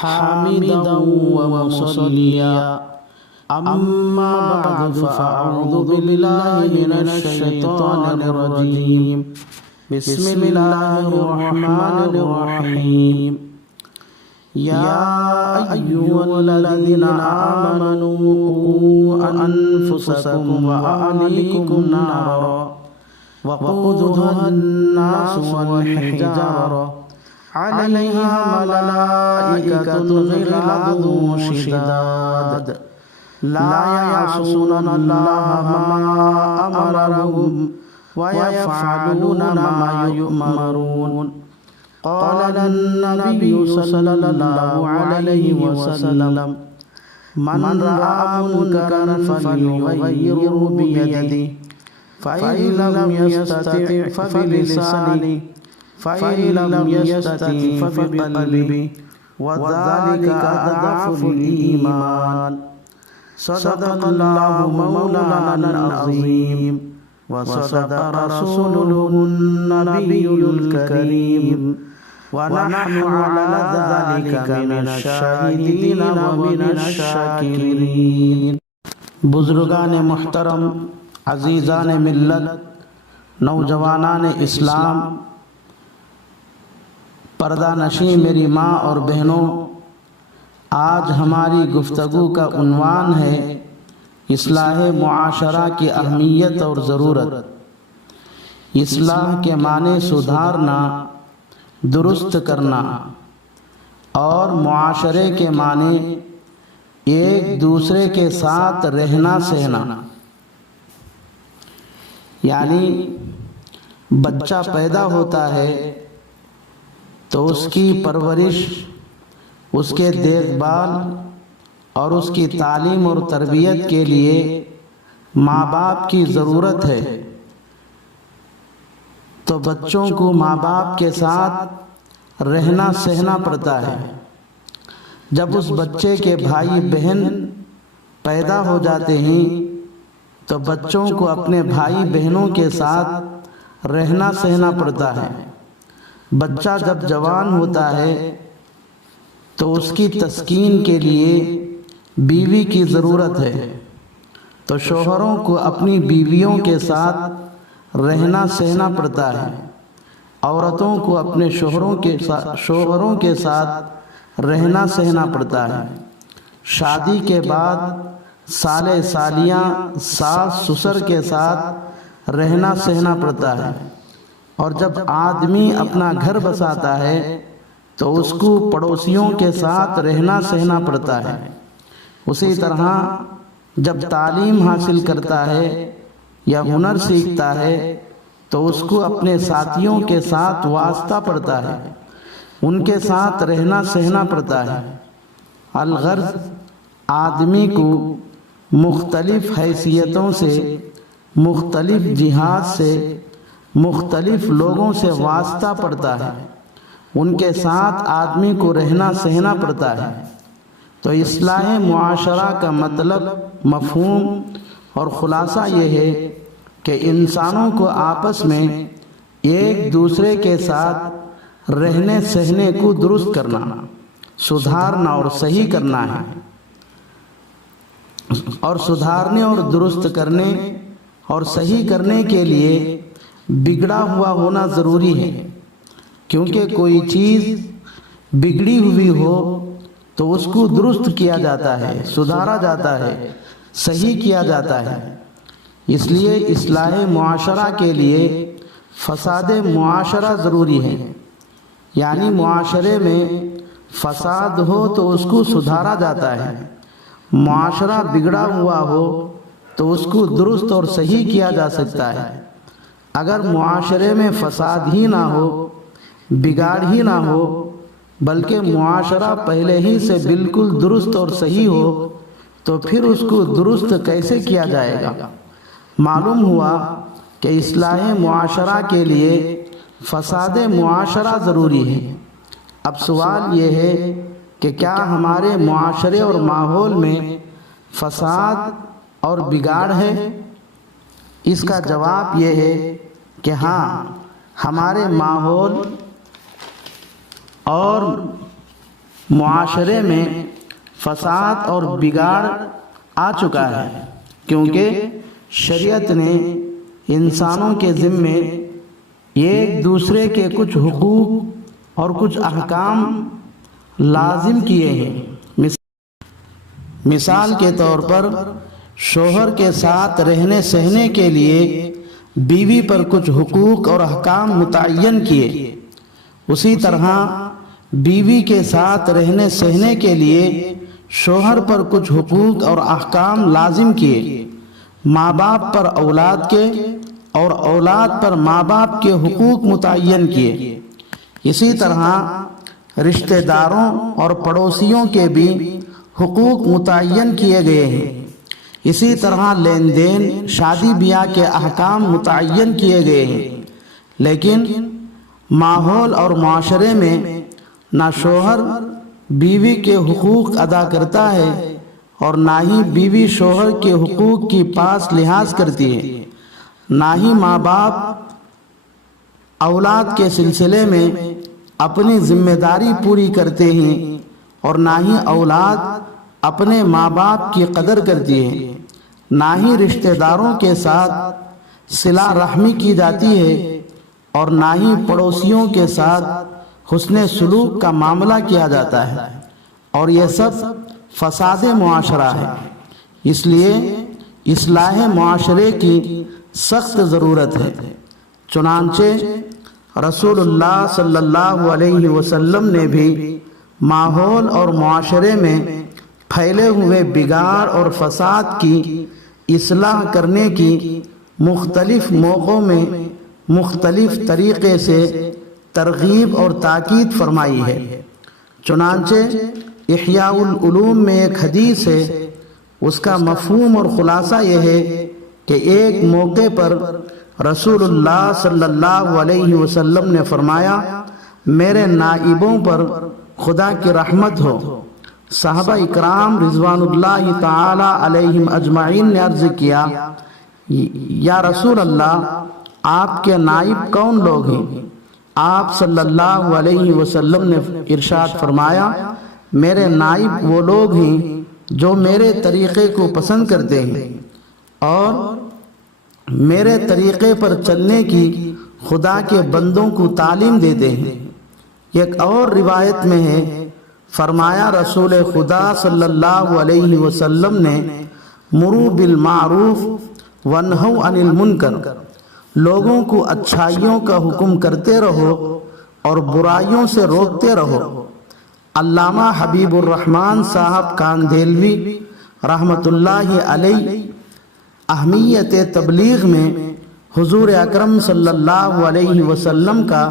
حامدا ومصليا أما بعد فأعوذ بالله من الشيطان الرجيم بسم الله الرحمن الرحيم يا أيها الذين آمنوا قوا أنفسكم وأهليكم نارا وقودها الناس والحجارة عليها ملائكة غلاظ شداد لا يعصون الله ما أمرهم ويفعلون ما يؤمرون. قال النبي صلى الله عليه وسلم من رأى منكرا فليغيره بيده فإن لم يستطع فبلسانه فإن لم يستطع فبقلبه وذلك أضعف الإيمان. صدق الله مولانا العظيم وصدق رسوله النبي الكريم ونحن على ذلك من الشاهدين ومن الشاكرين. بزرگان محترم، عزیزان ملت، نوجوانان اسلام، پردہ نشین میری ماں اور بہنوں، آج ہماری گفتگو کا عنوان ہے اصلاح معاشرہ کی اہمیت اور ضرورت. اصلاح کے معنی سدھارنا، درست کرنا، اور معاشرے کے معنی ایک دوسرے کے ساتھ رہنا سہنا. یعنی بچہ پیدا ہوتا ہے تو اس کی پرورش، اس کے دیکھ بھال اور اس کی تعلیم اور تربیت کے لیے ماں باپ کی ضرورت ہے. تو بچوں کو ماں باپ کے ساتھ رہنا سہنا پڑتا ہے. جب اس بچے کے بھائی بہن پیدا ہو جاتے ہیں تو بچوں کو اپنے بھائی بہنوں کے ساتھ رہنا سہنا پڑتا ہے. بچہ جب جوان ہوتا ہے تو اس کی تسکین کے لیے بیوی کی ضرورت ہے. تو شوہروں کو اپنی بیویوں کے ساتھ رہنا سہنا پڑتا ہے. عورتوں کو اپنے شوہروں کے ساتھ رہنا سہنا پڑتا ہے. شادی کے بعد سالے سالیاں ساس سسر کے ساتھ رہنا سہنا پڑتا ہے. اور جب آدمی اپنا گھر بساتا ہے تو اس کو پڑوسیوں کے ساتھ رہنا سہنا پڑتا ہے. اسی طرح جب تعلیم حاصل کرتا ہے یا ہنر سیکھتا ہے تو اس کو اپنے ساتھیوں کے ساتھ واسطہ پڑتا ہے، ان کے ساتھ رہنا سہنا پڑتا ہے. الغرض آدمی کو مختلف حیثیتوں سے، مختلف جہات سے، مختلف لوگوں سے واسطہ پڑتا ہے، ان کے ساتھ آدمی کو رہنا سہنا پڑتا ہے. تو اصلاح معاشرہ کا مطلب، مفہوم اور خلاصہ یہ ہے کہ انسانوں کو آپس میں ایک دوسرے کے ساتھ رہنے سہنے کو درست کرنا، سدھارنا اور صحیح کرنا ہے. اور سدھارنے اور درست کرنے اور صحیح کرنے کے لیے بگڑا ہوا ہونا ضروری ہے. کیونکہ کوئی چیز بگڑی ہوئی ہو تو اس کو درست کیا جاتا ہے، سدھارا جاتا ہے، صحیح کیا جاتا ہے. اس لیے اصلاح معاشرہ کے لیے فساد معاشرہ ضروری ہے. یعنی معاشرے میں فساد ہو تو اس کو سدھارا جاتا ہے. معاشرہ بگڑا ہوا ہو تو اس کو درست اور صحیح کیا جا سکتا ہے. اگر معاشرے میں فساد ہی نہ ہو، بگاڑ ہی نہ ہو، بلکہ معاشرہ پہلے ہی سے بالکل درست اور صحیح ہو تو پھر اس کو درست کیسے کیا جائے گا؟ معلوم ہوا کہ اصلاح معاشرہ کے لیے فساد معاشرہ ضروری ہے. اب سوال یہ ہے کہ کیا ہمارے معاشرے اور ماحول میں فساد اور بگاڑ ہے؟ اس کا جواب یہ ہے کہ ہاں، ہمارے ماحول اور معاشرے میں فساد اور بگاڑ آ چکا ہے، کیونکہ شریعت نے انسانوں کے ذمے ایک دوسرے کے کچھ حقوق اور کچھ احکام لازم کیے ہیں۔ مثال کے طور پر شوہر کے ساتھ رہنے سہنے کے لیے بیوی پر کچھ حقوق اور احکام متعین کیے، اسی طرح بیوی کے ساتھ رہنے سہنے کے لیے شوہر پر کچھ حقوق اور احکام لازم کیے، ماں باپ پر اولاد کے اور اولاد پر ماں باپ کے حقوق متعین کیے۔ اسی طرح رشتہ داروں اور پڑوسیوں کے بھی حقوق متعین کیے گئے ہیں۔ اسی طرح لین دین، شادی بیاہ کے احکام متعین کیے گئے ہیں، لیکن ماحول اور معاشرے میں نہ شوہر بیوی کے حقوق ادا کرتا ہے اور نہ ہی بیوی شوہر کے حقوق کی پاس لحاظ کرتی ہے، نہ ہی ماں باپ اولاد کے سلسلے میں اپنی ذمہ داری پوری کرتے ہیں اور نہ ہی اولاد اپنے ماں باپ کی قدر کرتی ہے، نہ ہی رشتہ داروں کے ساتھ صلہ رحمی کی جاتی ہے اور نہ ہی پڑوسیوں کے ساتھ حسن سلوک کا معاملہ کیا جاتا ہے، اور یہ سب فساد معاشرہ ہے۔ اس لیے اصلاح معاشرے کی سخت ضرورت ہے۔ چنانچہ رسول اللہ صلی اللہ علیہ وسلم نے بھی ماحول اور معاشرے میں پھیلے ہوئے بگاڑ اور فساد کی اصلاح کرنے کی مختلف موقعوں میں مختلف طریقے سے ترغیب اور تاکید فرمائی ہے۔ چنانچہ احیاء العلوم میں ایک حدیث ہے، اس کا مفہوم اور خلاصہ یہ ہے کہ ایک موقع پر رسول اللہ صلی اللہ علیہ وسلم نے فرمایا، میرے نائبوں پر خدا کی رحمت ہو۔ صحابہ اکرام رضوان اللہ تعالی علیہم اجمعین نے عرض کیا، یا رسول اللہ، آپ کے نائب کون لوگ ہیں؟ آپ صلی اللہ علیہ وسلم نے ارشاد فرمایا، میرے نائب وہ لوگ ہیں جو میرے طریقے کو پسند کرتے ہیں اور میرے طریقے پر چلنے کی خدا کے بندوں کو تعلیم دیتے ہیں۔ ایک اور روایت میں ہے، فرمایا رسول خدا صلی اللہ علیہ وسلم نے، مرو بالمعروف ونہوا عن المنکر، لوگوں کو اچھائیوں کا حکم کرتے رہو اور برائیوں سے روکتے رہو۔ علامہ حبیب الرحمن صاحب کاندھیلوی رحمت اللہ علیہ اہمیت تبلیغ میں حضور اکرم صلی اللہ علیہ وسلم کا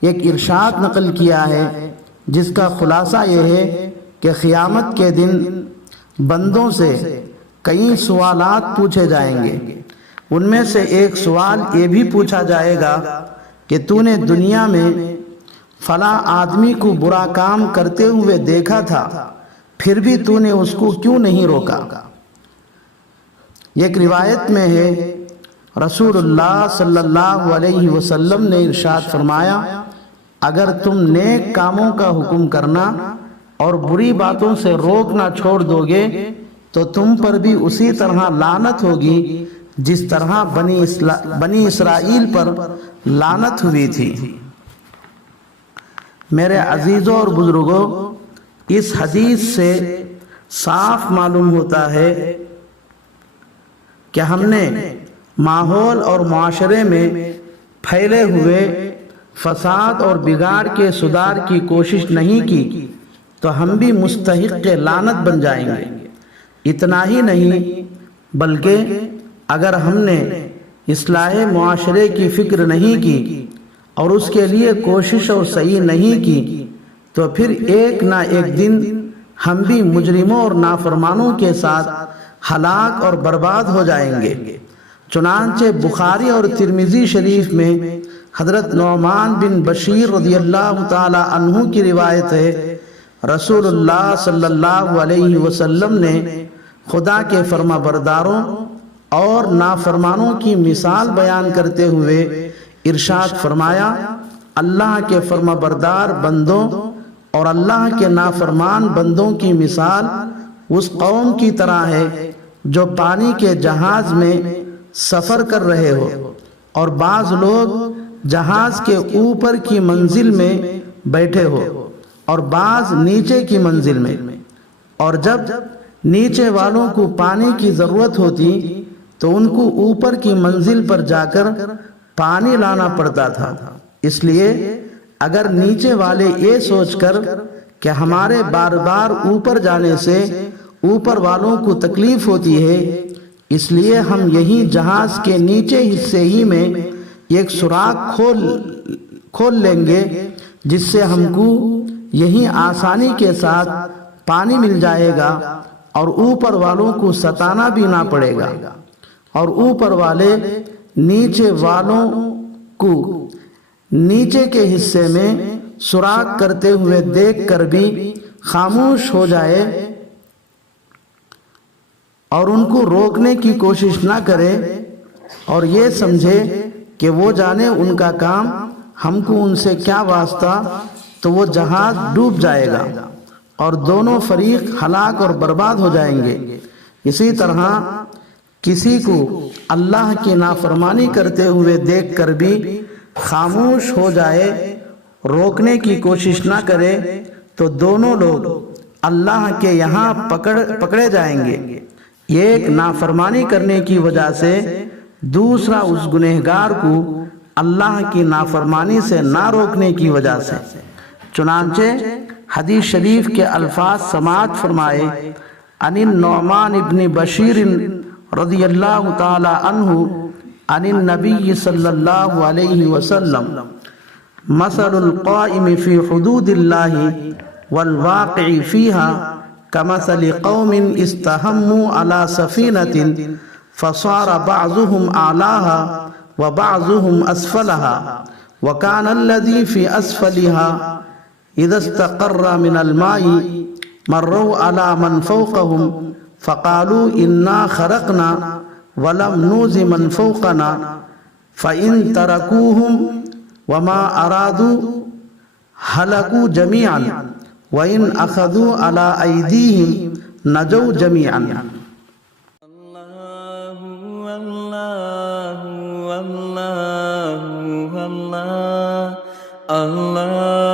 ایک ارشاد نقل کیا ہے، جس کا خلاصہ یہ ہے کہ قیامت کے دن بندوں سے کئی سوالات پوچھے جائیں گے۔ ان میں سے ایک سوال یہ بھی پوچھا جائے گا کہ تو نے دنیا میں فلاں آدمی کو برا کام کرتے ہوئے دیکھا تھا، پھر بھی تو نے اس کو کیوں نہیں روکا؟ ایک روایت میں ہے، رسول اللہ صلی اللہ علیہ وسلم نے ارشاد فرمایا، اگر تم نیک کاموں کا حکم کرنا اور بری باتوں سے روکنا چھوڑ دو گے تو تم پر بھی اسی طرح لعنت ہوگی جس طرح بنی اسرائیل پر لعنت ہوئی تھی۔ میرے عزیزوں اور بزرگوں، اس حدیث سے صاف معلوم ہوتا ہے کہ ہم نے ماحول اور معاشرے میں پھیلے ہوئے فساد اور بگاڑ کے سدھار کی کوشش نہیں کی تو ہم بھی مستحق لعنت بن جائیں گے۔ اتنا ہی نہیں بلکہ اگر ہم نے اصلاح معاشرے کی فکر نہیں کی اور اس کے لیے کوشش اور صحیح نہیں کی تو پھر ایک نہ ایک دن ہم بھی مجرموں اور نافرمانوں کے ساتھ ہلاک اور برباد ہو جائیں گے۔ چنانچہ بخاری اور ترمذی شریف میں حضرت نعمان بن بشیر رضی اللہ تعالی عنہ کی روایت ہے، رسول اللہ صلی اللہ علیہ وسلم نے خدا کے فرما برداروں اور نافرمانوں کی مثال بیان کرتے ہوئے ارشاد فرمایا، اللہ کے فرما بردار بندوں، اور اللہ کے نافرمان بندوں کی مثال اس قوم کی طرح ہے جو پانی کے جہاز میں سفر کر رہے ہو، اور بعض لوگ جہاز کے اوپر کی منزل میں بیٹھے ہو اور بعض نیچے کی منزل میں، اور جب نیچے والوں کو پانی کی ضرورت ہوتی تو ان کو اوپر کی منزل پر جا کر پانی لانا پڑتا تھا۔ اس لیے اگر نیچے والے یہ سوچ کر کہ ہمارے بار بار اوپر جانے سے اوپر والوں کو تکلیف ہوتی ہے، اس لیے ہم یہی جہاز کے نیچے حصے ہی میں ایک سوراخ کھول لیں گے جس سے ہم کو یہی آسانی کے ساتھ پانی مل جائے گا اور اوپر والوں کو ستانا بھی نہ پڑے گا، اور اوپر والے نیچے والوں کو نیچے کے حصے میں سوراخ کرتے ہوئے دیکھ کر بھی خاموش ہو جائے اور ان کو روکنے کی کوشش نہ کرے اور یہ سمجھے کہ وہ جانے ان کا کام، ہم کو ان سے کیا واسطہ، تو وہ جہاز ڈوب جائے گا اور دونوں فریق ہلاک اور برباد ہو جائیں گے۔ اسی طرح کسی کو اللہ کی نافرمانی کرتے ہوئے دیکھ کر بھی خاموش ہو جائے، روکنے کی کوشش نہ کرے، تو دونوں لوگ اللہ کے یہاں پکڑے جائیں گے، ایک نافرمانی کرنے کی وجہ سے، دوسرا اس گنہگار کو اللہ کی نافرمانی سے نہ روکنے کی وجہ سے۔ چنانچہ حدیث شریف کے الفاظ سماعت فرمائے، عن النعمان ابن بشیر رضی اللہ تعالی عنہ عن النبی صلی اللہ علیہ وسلم، مثل القائم فی حدود اللہ والواقع فیہا کمثل قوم استہموا علی سفینۃ فصار بعضهم اعلاها وبعضهم اسفلها وكان الذي في اسفلها اذا استقر من الماء مروا على من فوقهم فقالوا انا خرقنا ولم نوز من فوقنا فإن تركوهم وما أرادوا هلكوا جميعا وإن أخذوا على أيديهم نجوا جميعا۔ اللہ اللہ اللہ اللہ اللہ